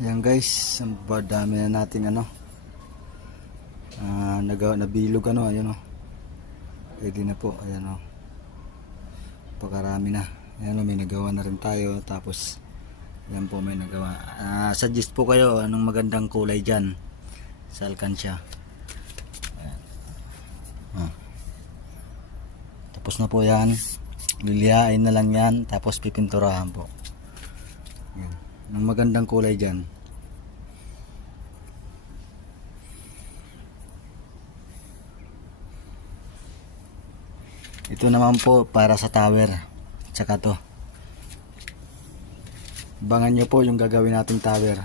Ayan guys, ang dami na nating nabilog ayun pwede na po, ayan pagkarami na, ayan may nagawa na rin tayo. Tapos ayan po may nagawa, suggest po kayo anong magandang kulay dyan sa alkansya. Tapos na po yan, lilihain na lang yan, tapos pipinturahan po. Ayan, anong magandang kulay dyan. Ito naman po para sa tower, tsaka to. Abangan nyo po yung gagawin nating tower.